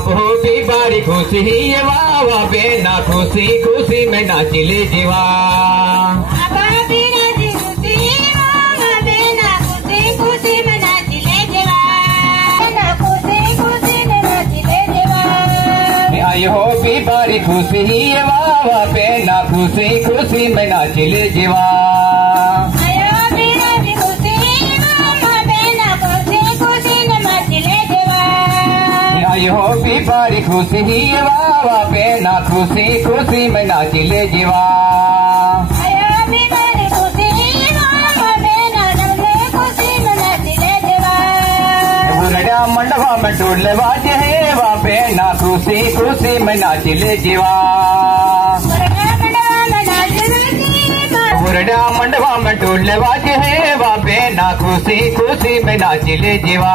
अब होती बारी खुशी ये वाह बेना खुशी खुशी में नाचिले जीवा हो भी बारी खुशी ये वाह बेना खुशी खुशी में नाचिले जीवा हो भी बारी खुशी ये वाह बेना खुशी खुशी में नाचिले जीवा मंडवा में ढोल बाजे है वाह बेना खुशी खुशी में नाचिले जीवा मंडवा में ढोल बाजे है वाह बेना खुशी खुशी में नाचिले जीवा।